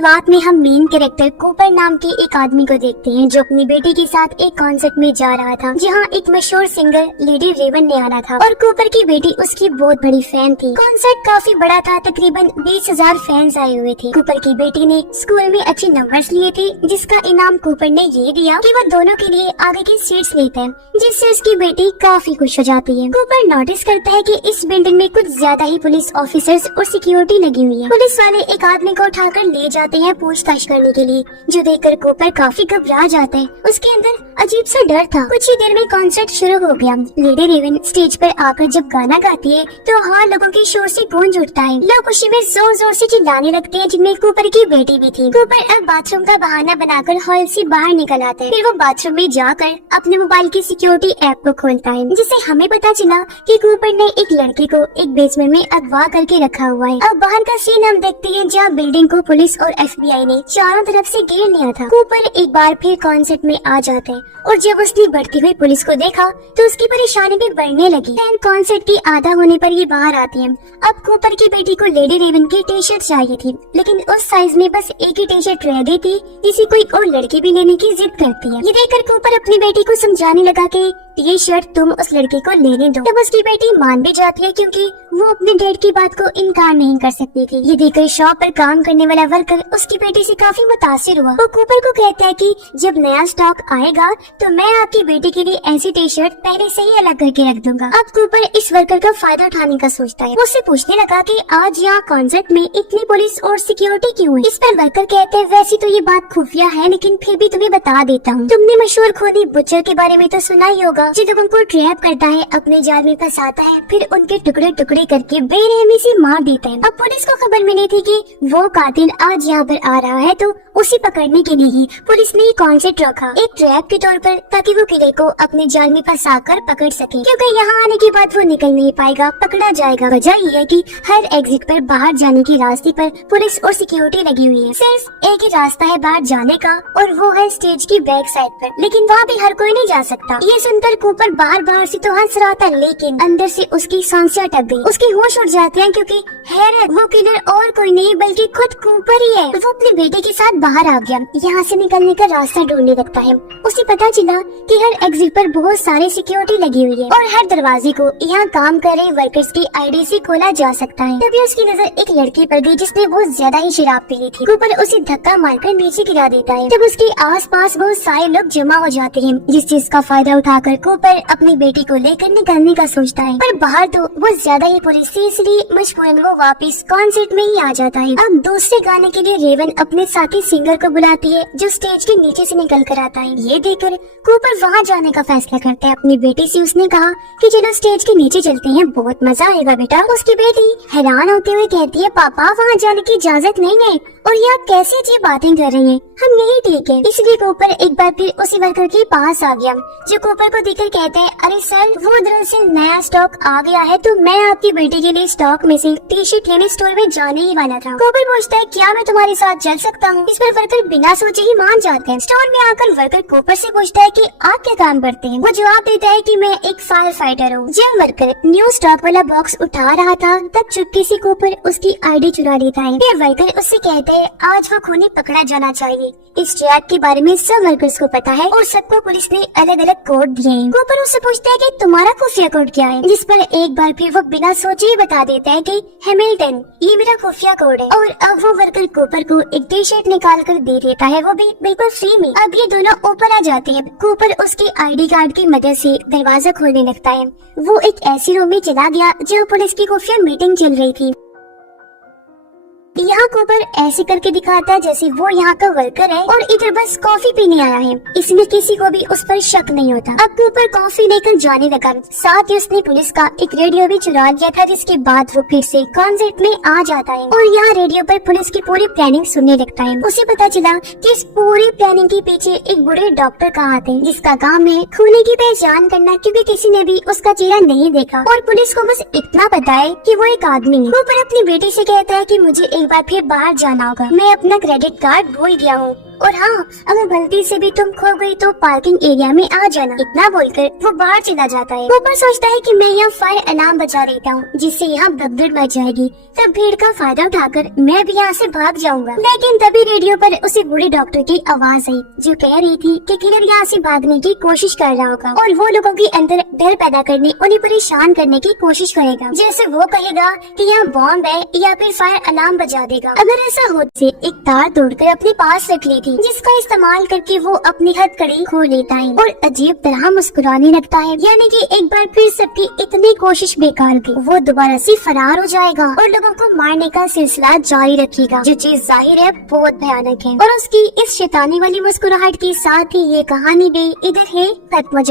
शुरुआत में हम मेन कैरेक्टर कूपर नाम के एक आदमी को देखते हैं जो अपनी बेटी के साथ एक कॉन्सर्ट में जा रहा था जहां एक मशहूर सिंगर लेडी रेवन ने आना था और कूपर की बेटी उसकी बहुत बड़ी फैन थी। कॉन्सर्ट काफी बड़ा था, तकरीबन 20,000 फैंस आए हुए थे। कूपर की बेटी ने स्कूल में अच्छे नंबर्स लिए थे जिसका इनाम कूपर ने ये दिया कि वो दोनों के लिए आगे की सीट्स लेता है, जिससे उसकी बेटी काफी खुश हो जाती है। कूपर नोटिस करता है कि इस बिल्डिंग में कुछ ज्यादा ही पुलिस ऑफिसर्स और सिक्योरिटी लगी हुई है। पुलिस वाले एक आदमी को उठाकर ले जाते हैं पूछताछ करने के लिए, जो देखकर कूपर काफी घबरा जाता है। उसके अंदर अजीब सा डर था। कुछ ही देर में कॉन्सर्ट शुरू हो गया। लेडी रेवन स्टेज पर आकर जब गाना गाती है तो वहाँ लोगों के शोर से गूंज उठता है। लोग खुशी में जोर जोर से चिल्लाने लगते हैं, जिनमें कूपर की बेटी भी थी। कूपर अब बाथरूम का बहाना बनाकर हॉल से बाहर निकल आता है। फिर वो बाथरूम में जाकर अपने मोबाइल की सिक्योरिटी ऐप को खोलता है, जिससे हमें पता चला कि कूपर ने एक लड़के को एक बेसमेंट में अगवा करके रखा हुआ है। अब बाहर का सीन हम देखते हैं जहाँ बिल्डिंग को पुलिस और FBI ने चारों तरफ से घेर लिया था। कूपर एक बार फिर कॉन्सर्ट में आ जाता है और जब उसने बढ़ती हुई पुलिस को देखा तो उसकी परेशानी भी बढ़ने लगी। कॉन्सर्ट की आधा होने पर ये बाहर आती है। अब कूपर की बेटी को लेडी रेवन की टी-शर्ट चाहिए थी, लेकिन उस साइज में बस एक ही टी-शर्ट रह गई थी, जिसे कोई और लड़की भी लेने की जिद करती है। ये देखकर कूपर अपनी बेटी को समझाने लगा कि ये शर्ट तुम उस लड़के को लेने दो। तब उसकी बेटी मान भी जाती है क्योंकि वो अपने डैड की बात को इनकार नहीं कर सकती थी। ये देखकर शॉप पर काम करने वाला वर्कर उसकी बेटी से काफी मुतासिर हुआ। वो कूपर को कहता है कि जब नया स्टॉक आएगा तो मैं आपकी बेटी के लिए ऐसी टी-शर्ट पहले से ही अलग करके रख दूंगा। अब कूपर इस वर्कर का फायदा उठाने का सोचता है। वो उससे पूछने लगा कि आज यहाँ कॉन्सर्ट में इतनी पुलिस और सिक्योरिटी क्यों है। इस पर वर्कर कहते हैं वैसे तो ये बात खुफिया है, लेकिन फिर भी तुम्हें बता देता हूँ। तुमने मशहूर खूनी बुचर के बारे में तो सुना ही होगा, जो लोगों को ट्रैप करता है, अपने जाल में फंसाता है, फिर उनके टुकड़े टुकड़े करके बेरहमी से मार देता है। अब पुलिस को खबर मिली थी कि वो कातिल आज यहाँ पर आ रहा है, तो उसे पकड़ने के लिए ही पुलिस ने कॉन्सर्ट रखा एक ट्रैप के तौर पर, ताकि वो किले को अपने जाल में फंसाकर पकड़ सके, क्योंकि यहाँ आने के बाद वो निकल नहीं पाएगा, पकड़ा जाएगा। वजह ये है कि हर एग्जिट पर बाहर जाने के रास्ते पर पुलिस और सिक्योरिटी लगी हुई है। सिर्फ एक ही रास्ता है बाहर जाने का, और वो है स्टेज की बैक साइड पर, लेकिन वहाँ भी हर कोई नहीं जा सकता। ये सुनकर कूपर बाहर से तो हंस रहा था, लेकिन अंदर से उसकी सांसें अटक गई। उसके होश उड़ जाते हैं क्योंकि हैरत, वो किलर और कोई नहीं बल्कि खुद कूपर ही है। वो अपने बेटे के साथ बाहर आ गया, यहाँ से निकलने का रास्ता ढूंढने लगता है। उसे पता चला कि हर एग्जिट पर बहुत सारे सिक्योरिटी लगी हुई है और हर दरवाजे को यहाँ काम कर रहे वर्कर्स की ID से खोला जा सकता है। तभी उसकी नजर एक लड़की पर गई जिसने बहुत ज्यादा ही शराब पी ली थी। कूपर उसे धक्का मारकर नीचे गिरा देता है। तब उसके आसपास बहुत सारे लोग जमा हो जाते हैं, जिस चीज का फायदा उठाकर कूपर अपनी बेटी को लेकर निकलने का सोचता है। पर बाहर तो बहुत ज्यादा ही पुलिस थी, इसलिए मजबूरन वो वापस कॉन्सर्ट में ही आ जाता है। अब दूसरे गाने के लिए रेवन अपने साथी सिंगर को बुलाती है, जो स्टेज के नीचे से निकल कर आता है। ये देखकर कूपर वहाँ जाने का फैसला करता है। अपनी बेटी से उसने कहा कि चलो स्टेज के नीचे चलते हैं, बहुत मजा आएगा बेटा। उसकी बेटी हैरान होते हुए कहती है पापा वहाँ जाने की इजाजत नहीं है, और ये आप कैसी अजीब बातें कर रही हैं, हम यही ठीक है। इसलिए कूपर एक बार फिर उसी वर्कर के पास आ गया, जो कूपर को देखकर कहता है अरे सर, वो दरअसल नया स्टॉक आ गया है, तो मैं आपकी बेटी के लिए स्टॉक में से टी-शर्ट लेने स्टोर में जाने ही वाला था। कूपर पूछता है क्या मैं तुम्हारे साथ चल सकता हूँ। इस पर वर्कर बिना सोचे ही मान जाते हैं। स्टोर में आकर वर्कर कूपर से पूछता है कि आप क्या काम करते हैं। वो जवाब देता है कि मैं एक फायर फाइटर हूँ। जब वर्कर न्यू स्टॉक वाला बॉक्स उठा रहा था, तब चुपके से कूपर उसकी ID चुरा लेता है। फिर वर्कर उससे कहते हैं आज वो खूनी पकड़ा जाना चाहिए। इस ट्रैप के बारे में सब वर्कर्स को पता है और सबको पुलिस ने अलग अलग कोड दिए हैं। कूपर उससे पूछता है कि तुम्हारा खुफिया कोड क्या है, जिस पर एक बार फिर वो बिना सोचे ही बता देता है कि हैमिल्टन, ये मेरा खुफिया कोड है। और अब वो वर्कर कूपर को एक टी-शर्ट निकाल कर दे देता है, वो भी बिल्कुल फ्री में। अब ये दोनों ऊपर आ जाते हैं। कूपर उसके ID कार्ड की मदद से दरवाजा खोलने लगता है। वो एक ऐसी रूम में चला गया जहाँ पुलिस की खुफिया मीटिंग चल रही थी। यहाँ कूपर ऐसे करके दिखाता है जैसे वो यहाँ का वर्कर है और इधर बस कॉफी पीने आया है, इसलिए किसी को भी उस पर शक नहीं होता। अब कूपर कॉफी लेकर जाने लगा, साथ ही उसने पुलिस का एक रेडियो भी चुरा लिया था, जिसके बाद वो फिर से कॉन्सर्ट में आ जाता है और यहाँ रेडियो पर पुलिस की पूरी प्लानिंग सुनने लगता है। उसे पता चला कि इस पूरी प्लानिंग के पीछे एक बूढ़े डॉक्टर का हाथ है, जिसका काम है खूनी की पहचान करना, क्योंकि किसी ने भी उसका चेहरा नहीं देखा और पुलिस को बस इतना पता है कि वो एक आदमी है। कूपर अपनी बेटी से कहता है कि मुझे एक बार फिर बाहर जाना होगा, मैं अपना क्रेडिट कार्ड भूल गया हूँ। और हाँ, अगर गलती से भी तुम खो गई तो पार्किंग एरिया में आ जाना। इतना बोलकर वो बाहर चला जाता है। कूपर सोचता है कि मैं यहाँ फायर अलार्म बजा देता हूँ जिससे यहाँ भगदड़ मच जाएगी, तब भीड़ का फायदा उठाकर मैं भी यहाँ से भाग जाऊंगा। लेकिन तभी रेडियो पर उसी बूढ़े डॉक्टर की आवाज आई जो कह रही थी कि किलर यहाँ से भागने की कोशिश कर रहा होगा और वो लोगों के अंदर डर पैदा करने, उन्हें परेशान करने की कोशिश करेगा। जैसे वो कहेगा कि यहाँ बॉम्ब है या फिर फायर अलार्म बजा देगा। अगर ऐसा होते एक तार तोड़कर अपने पास रख ली थी जिसका इस्तेमाल करके वो अपनी हथकड़ी खो लेता है और अजीब तरह मुस्कुराने लगता है। यानी कि एक बार फिर सबकी इतनी कोशिश बेकार थी, वो दोबारा से फरार हो जाएगा और लोगों को मारने का सिलसिला जारी रखेगा, जो चीज जाहिर है बहुत भयानक है। और उसकी इस शैतानी वाली मुस्कुराहट के साथ ही ये कहानी भी इधर है खत्म।